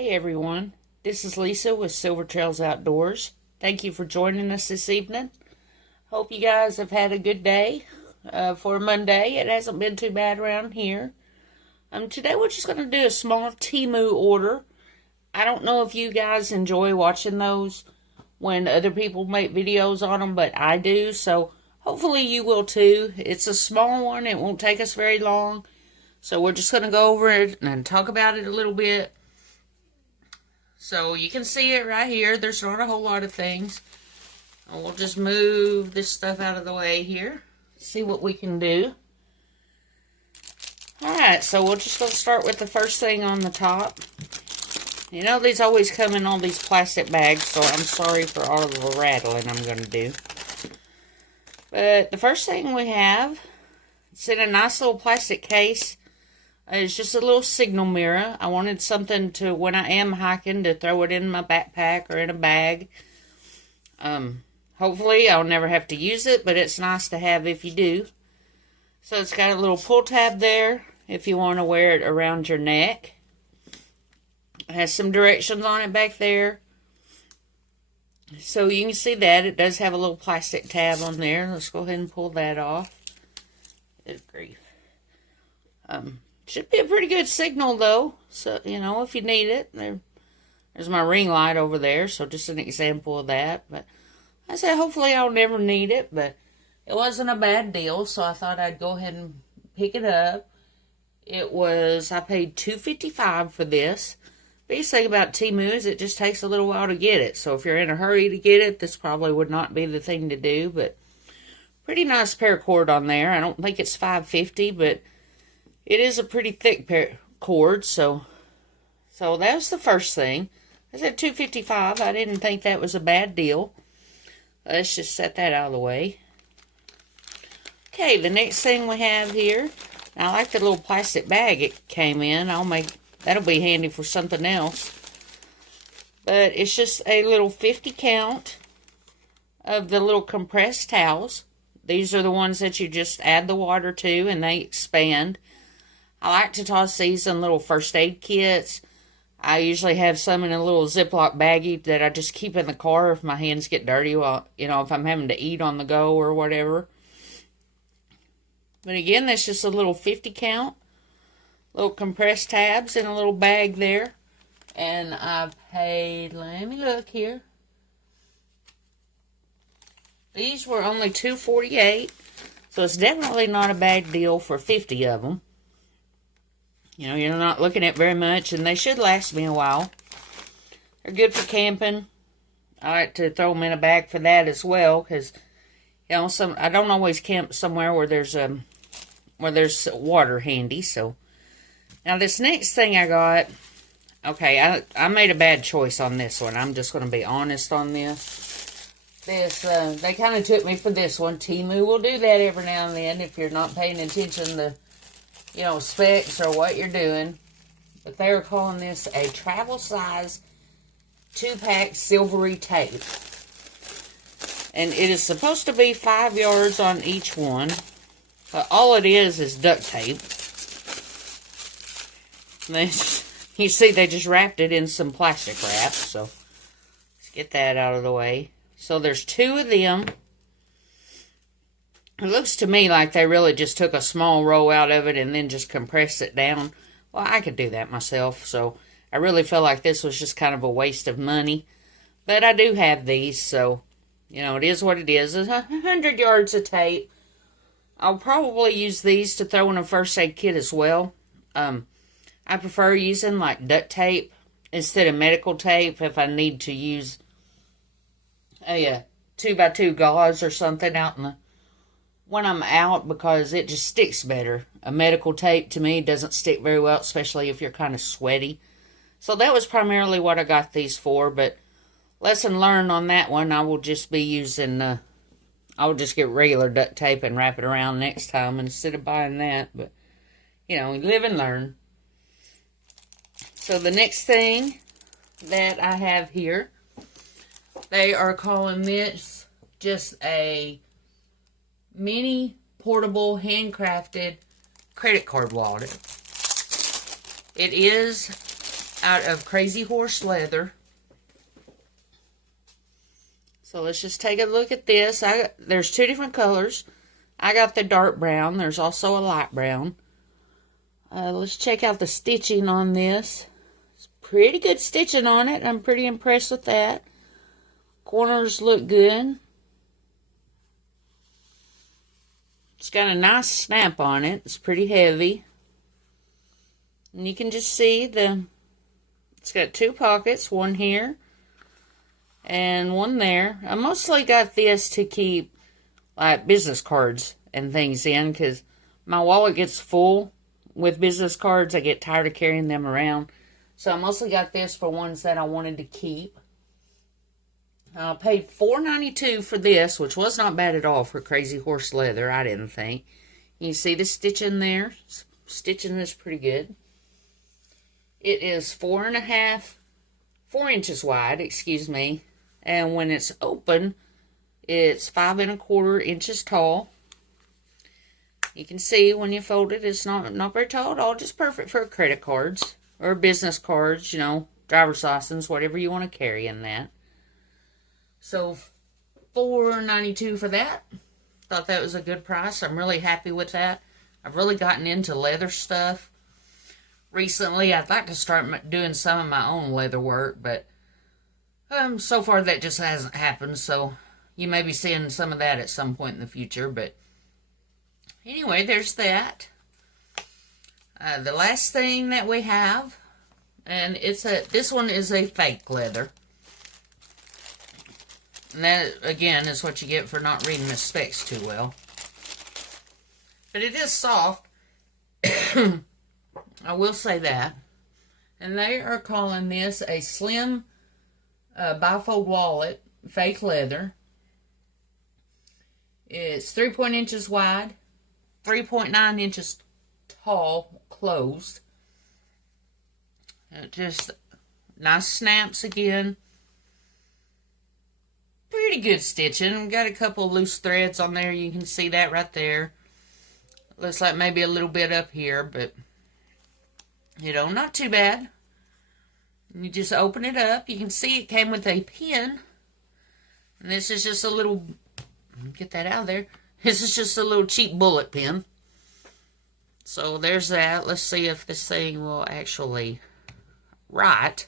Hey everyone, this is Lisa with Silver Trails Outdoors. Thank you for joining us this evening. Hope you guys have had a good day for Monday. It hasn't been too bad around here. Today we're just going to do a small Temu order. I don't know if you guys enjoy watching those when other people make videos on them, but I do, so hopefully you will too. It's a small one. It won't take us very long. So we're just going to go over it and talk about it a little bit. So you can see it right here. There's not a whole lot of things. And we'll just move this stuff out of the way here. See what we can do. Alright, so we're just going to start with the first thing on the top. You know, these always come in all these plastic bags, so I'm sorry for all of the rattling I'm going to do. But the first thing we have, it's in a nice little plastic case. It's just a little signal mirror. I wanted something to, when I am hiking, to throw it in my backpack or in a bag. Hopefully I'll never have to use it, but it's nice to have if you do. So it's got a little pull tab there if you want to wear it around your neck. It has some directions on it back there. So you can see that. It does have a little plastic tab on there. Let's go ahead and pull that off. Good grief. Should be a pretty good signal though. So, you know, if you need it. There's my ring light over there. So just an example of that. But I said hopefully I'll never need it. But it wasn't a bad deal. So I thought I'd go ahead and pick it up. It was, I paid $2.55 for this. Biggest thing about Temu is it just takes a little while to get it. So if you're in a hurry to get it, this probably would not be the thing to do. But pretty nice paracord on there. I don't think it's $5.50, but it is a pretty thick cord. So that was the first thing. I said $2.55. I didn't think that was a bad deal. Let's just set that out of the way. Okay, the next thing we have here. I like the little plastic bag it came in. That'll be handy for something else. But it's just a little 50 count of the little compressed towels. These are the ones that you just add the water to and they expand. I like to toss these in little first aid kits. I usually have some in a little Ziploc baggie that I just keep in the car if my hands get dirty while, you know, if I'm having to eat on the go or whatever. But again, that's just a little 50 count. Little compressed tabs in a little bag there. And I paid, let me look here. These were only $2.48. So it's definitely not a bad deal for 50 of them. You know, you're not looking at very much, and they should last me a while. They're good for camping. I like to throw them in a bag for that as well, because, you know, I don't always camp somewhere where there's water handy. So now this next thing I got, okay, I made a bad choice on this one. I'm just going to be honest on this. They kind of took me for this one. Temu will do that every now and then if you're not paying attention to, you know, specs or what you're doing. But they're calling this a travel size 2-pack silvery tape. And it is supposed to be 5 yards on each one. But all it is duct tape. You see they just wrapped it in some plastic wrap. So let's get that out of the way. So there's 2 of them. It looks to me like they really just took a small roll out of it and then just compressed it down. Well, I could do that myself, so I really feel like this was just kind of a waste of money. But I do have these, so, you know, it is what it is. It's 100 yards of tape. I'll probably use these to throw in a first aid kit as well. I prefer using, like, duct tape instead of medical tape if I need to use a 2x2 gauze or something out in the when I'm out, because it just sticks better. A medical tape to me doesn't stick very well, especially if you're kind of sweaty. So that was primarily what I got these for, but lesson learned on that one. I will just be using, I'll just get regular duct tape and wrap it around next time instead of buying that. But, you know, live and learn. So the next thing that I have here, they are calling this just a mini portable handcrafted credit card wallet. It is out of Crazy Horse leather. So let's just take a look at this. There's two different colors. I got the dark brown. There's also a light brown. Let's check out the stitching on this. It's pretty good stitching on it. I'm pretty impressed with that. Corners look good. It's got a nice snap on it. It's pretty heavy. And you can just see it's got two pockets, one here and one there. I mostly got this to keep like business cards and things in, because my wallet gets full with business cards. I get tired of carrying them around. So I mostly got this for ones that I wanted to keep. I paid $4.92 for this, which was not bad at all for Crazy Horse leather, I didn't think. You see the stitching there? Stitching is pretty good. It is 4 inches wide, excuse me. And when it's open, it's 5 1/4 inches tall. You can see when you fold it, it's not very tall at all, just perfect for credit cards or business cards, you know, driver's license, whatever you want to carry in that. So $4.92 for that. Thought that was a good price. I'm really happy with that. I've really gotten into leather stuff recently. I'd like to start doing some of my own leather work, but so far that just hasn't happened. So you may be seeing some of that at some point in the future. But anyway, there's that. The last thing that we have, and this one is a fake leather. And that, again, is what you get for not reading the specs too well. But it is soft. I will say that. And they are calling this a slim bifold wallet, fake leather. It's 3 inches wide, 3.9 inches tall, closed. Just nice snaps again. Pretty good stitching. Got a couple loose threads on there. You can see that right there. Looks like maybe a little bit up here, but you know, not too bad. You just open it up. You can see it came with a pin. And this is just a little, get that out of there. This is just a little cheap bullet pin. So there's that. Let's see if this thing will actually write.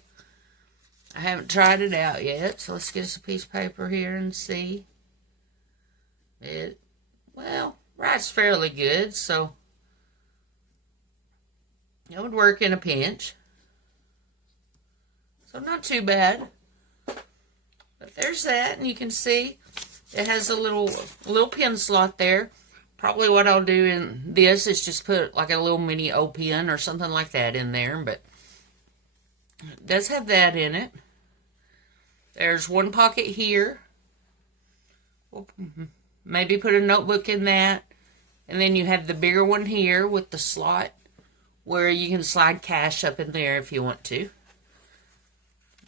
I haven't tried it out yet, so let's get us a piece of paper here and see. It, well, writes fairly good, so it would work in a pinch. So not too bad. But there's that, and you can see it has a little pin slot there. Probably what I'll do in this is just put like a little mini O pin or something like that in there, but it does have that in it. There's one pocket here. We'll maybe put a notebook in that. And then you have the bigger one here with the slot where you can slide cash up in there if you want to.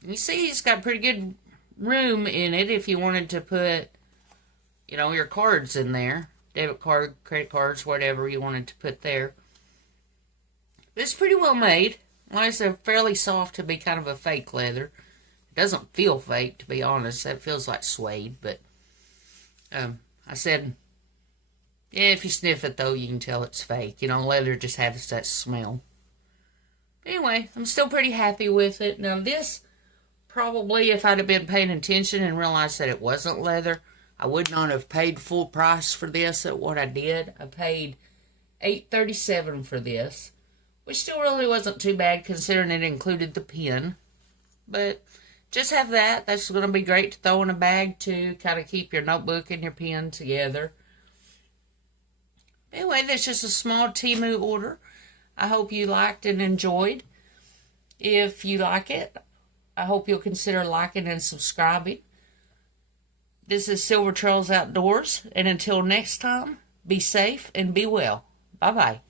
You see it's got pretty good room in it if you wanted to put, you know, your cards in there. Debit card, credit cards, whatever you wanted to put there. It's pretty well made. Like I said, fairly soft to be kind of a fake leather. It doesn't feel fake, to be honest. It feels like suede, but I said, yeah, if you sniff it, though, you can tell it's fake. You know, leather just has that smell. Anyway, I'm still pretty happy with it. Now, this, probably, if I'd have been paying attention and realized that it wasn't leather, I would not have paid full price for this at what I did. I paid $8.37 for this, which still really wasn't too bad considering it included the pin. But just have that. That's going to be great to throw in a bag to kind of keep your notebook and your pen together. Anyway, that's just a small Temu order. I hope you liked and enjoyed. If you like it, I hope you'll consider liking and subscribing. This is Silver Trails Outdoors, and until next time, be safe and be well. Bye-bye.